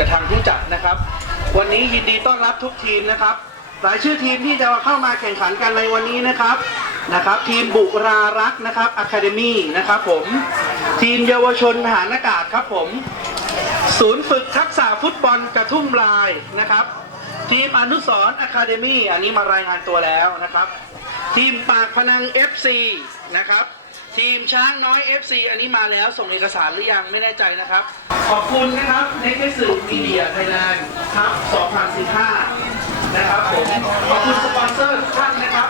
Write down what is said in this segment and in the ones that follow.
กับทางผู้จัดนะครับ วันนี้ยินดีต้อนรับทุกทีมนะครับรายชื่อทีมที่จะเข้ามาแข่งขันกันในวันนี้นะครับนะครับ ทีมบุรารักษ์นะครับอะคาเดมี่นะครับผมทีมเยาวชนทหารอากาศครับผม ศูนย์ฝึกทักษะฟุตบอลกระทุ่มลายนะครับ ทีมอนุสรอะคาเดมี่อันนี้มารายงานตัวแล้วนะครับ ทีมปากพนัง FC นะครับ ทีมช้างน้อย FC อันนี้มาแล้วส่งเอกสารหรือยังไม่แน่ใจนะครับ ขอบคุณนะครับในเกสื่อมีเดียไทยแลนด์ครับ 2015 นะครับผมขอบคุณสปอนเซอร์ทุกท่านนะครับ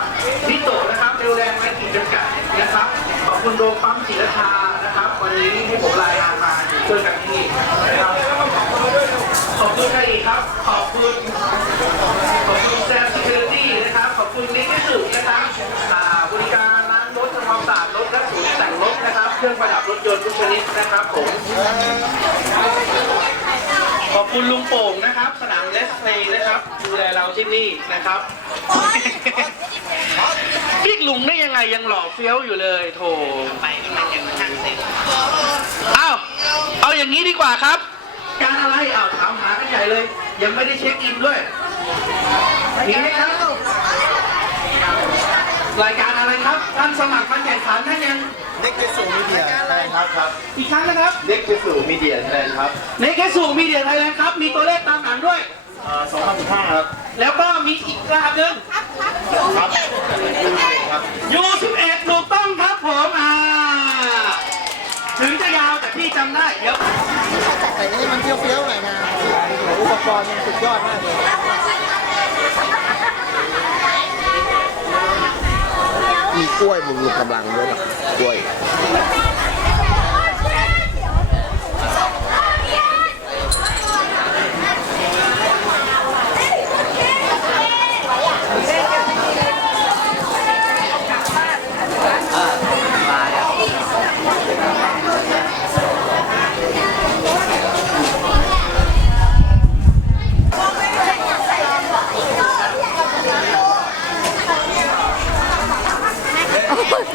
นิโตะนะครับเร็วแรงและกิจจกัดนะครับ ขอบคุณโรงปั๊มศิลชานะครับ วันนี้ให้ผมรายงานมาช่วยกันที่นี่นะครับขอบคุณใครอีกครับ ขอบคุณ เครื่องประดับรถยนต์ทุกชนิดนะครับผม ขอบคุณลุงโป่งนะครับ สนามเลสเพลย์นะครับ ดูแลเราที่นี่นะครับ พี่ลุงได้ยังไงยังหล่อเฟี้ยวอยู่เลยโถไปมันยังช่างเซ็งอ้าวเอาอย่างนี้ดีกว่าครับ การอะไรอ้าวถามหากันใหญ่เลย ยังไม่ได้เช็คอินด้วยมีไหมครับรายการอะไรครับท่านสมัครมาแข่งขันท่านยัง เน็กเกสูมีเดียอะไรครับครับอีกครั้งนะครับเน็กเกสูมีเดียอะไรครับในแคสูมีเดียไทยแลนด์ครับมีตัวเลขตามหลังด้วยเอ่อ2015ครับแล้วก็มีอีกรหัสหนึ่งครับครับยู11ถูกต้องครับผมอ่าถึงจะยาวแต่พี่จำได้เดี๋ยวใส่ให้มันเฟี้ยวๆหน่อยนะอุปกรณ์มันสุดยอดมากเลย กล้วยบำรุงกำลังด้วยนะกล้วย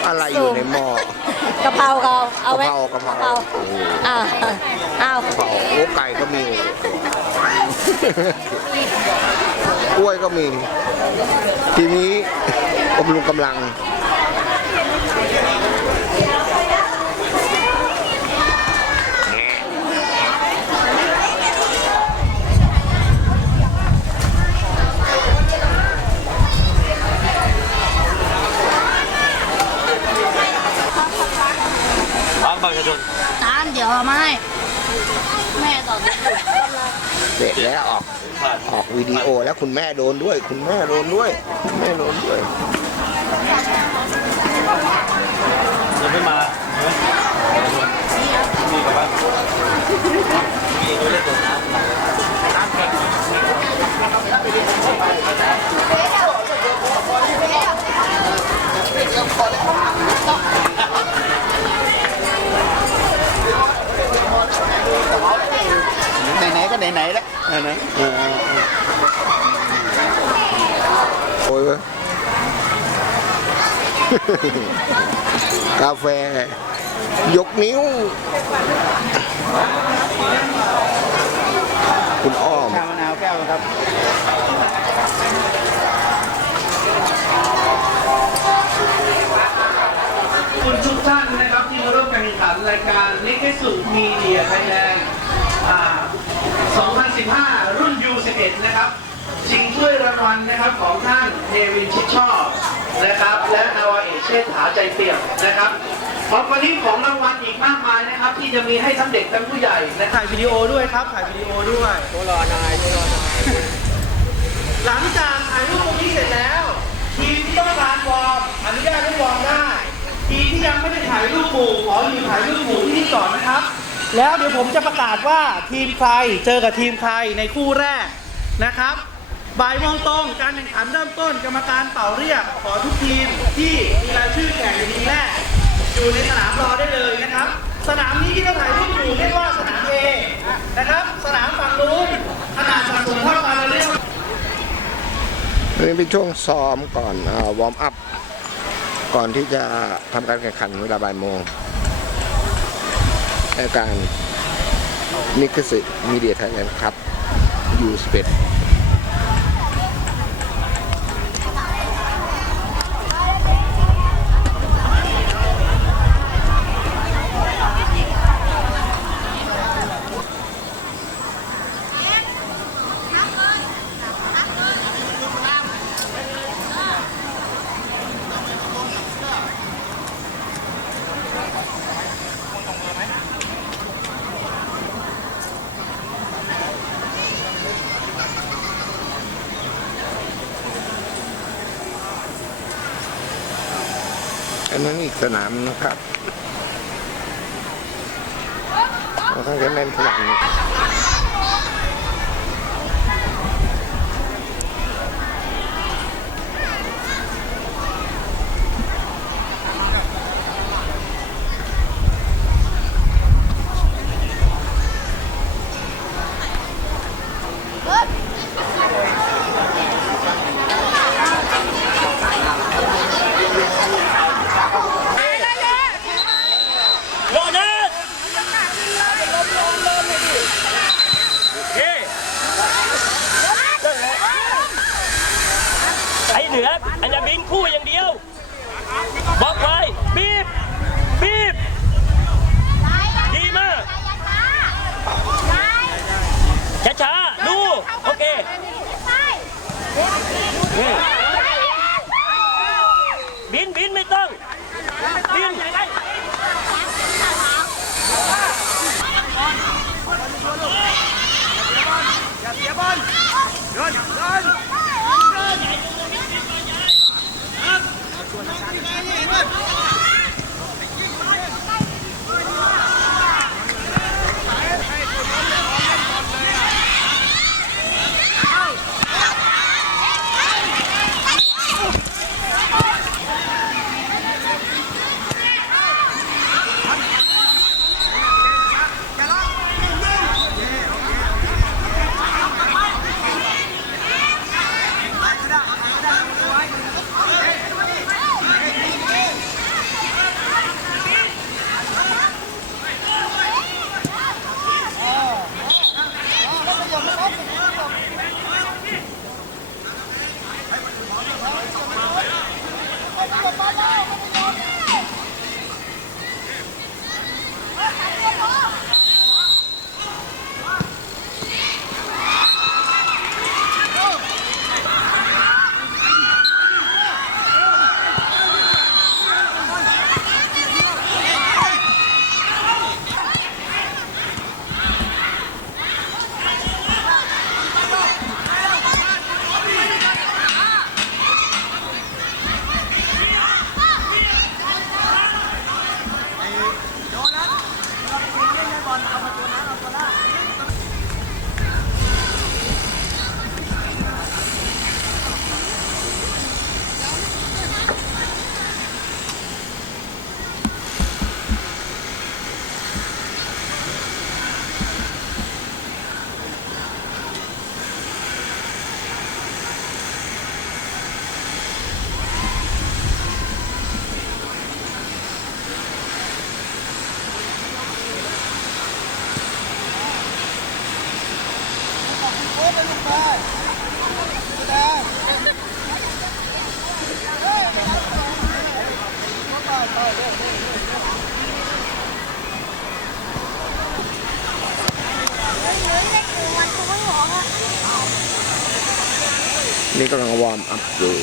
อะไรอยู่ในหม้อกะ เพราเราเอาไหมกะเพรากะเพราโอ้โหอ่าอ้าวกะเพราโอ้ไก่ก็มี กล้วยก็มี ทีนี้บำรุงกำลัง ร้านประชาชน ตามเดี๋ยวเอามาให้แม่ตอบ เสร็จแล้วออกออก วิดีโอแล้วคุณแม่โดนด้วย คุณแม่โดนด้วยคุณแม่โดนด้วยยังไม่มาเห็นไหมมีกับว่ามีตัวเลขตัวน้ำไหนๆก็ไหนๆแล้วนะนะ โอ้ยเว้ยกาแฟ ยกนิ้ว คุณอ้อม ชามะนาวแก้วนะครับ คุณทุกท่านนะครับที่มาร่วมการแข่งขันรายการนิกเกสุมีเดียไทยแลนด์อ่า2015 รุ่น U11 นะครับ ชิงถ้วยรางวัลนะครับของท่านเทวินชิดชอบนะครับ และนาวาเอกเชษฐาใจเปี่ยมนะครับพร้อมวันนี้ของรางวัลอีกมากมายนะครับ ที่จะมีให้ทั้งเด็กทั้งผู้ใหญ่นะถ่ายวิดีโอด้วยครับ ถ่ายวิดีโอด้วยตัวรอนายตัวรอนายหลังจากถ่ายรูปตรงนี้เสร็จแล้ว ทีมที่ต้องการวอร์มอนุญาตให้วอร์มได้ทีมที่ยังไม่ได้ถ่ายรูปหมู่ขออยู่ถ่ายรูปหมู่ที่นี่ก่อนนะครับ แล้วเดี๋ยวผมจะประกาศว่าทีมใครเจอกับทีมใครในคู่แรกนะครับ บ่ายโมงตรงการแข่งขันเริ่มต้นกรรมการเป่าเรียก ขอทุกทีมที่มีรายชื่อแข่งในทีมแรก อยู่ในสนามรอได้เลยนะครับ สนามนี้ที่เราถ่ายรูปอยู่เรียกว่าสนาม A นะครับ สนามฝั่งนู้นขนาดสัดส่วนเท่ากันเราเรียกอันนี้เป็นช่วงซ้อมก่อนวอร์มอัพ ก่อนที่จะทำการแข่งขันเวลาบ่ายโมงในการนิกสิมีเดียไทยแลนด์ครับยูสเปดอั นั้นอีกสนามนะครับค่อนข้างจะแน่นขนาดนี้ นี่กำลังวอร์มอัพอยู่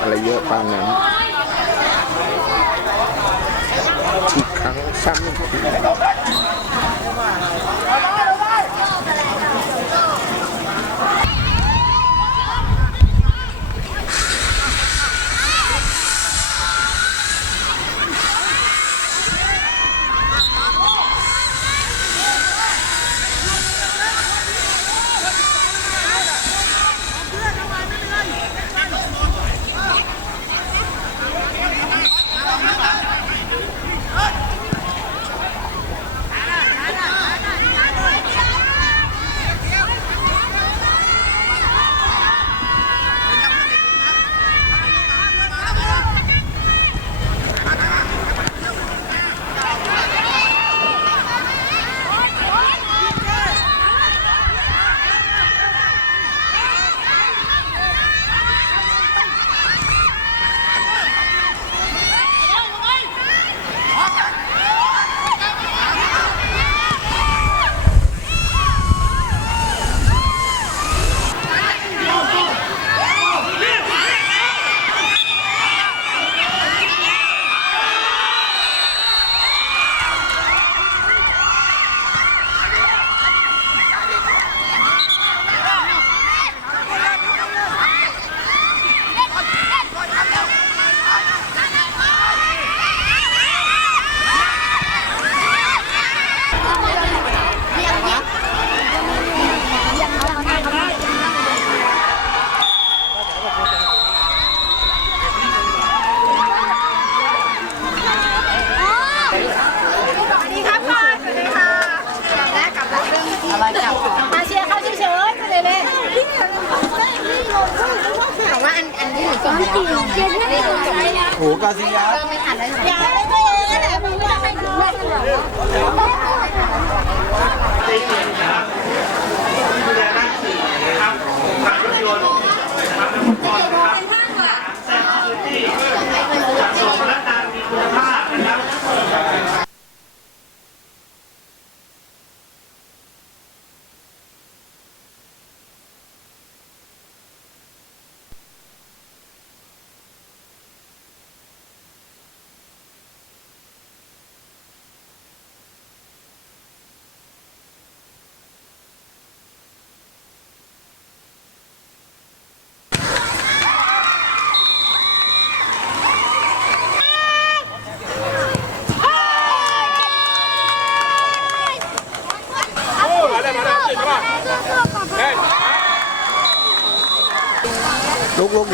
อะไรเยอะปานนั้นทีกครั้งซ้ำ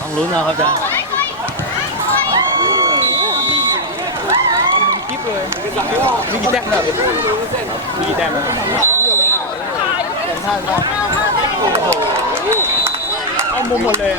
ต้องลุ้นนะครับจ๊ะกิ๊เลยมีกี่แต้มครับมีกี่แต้มครับท่านครับเอามุมหมดเลย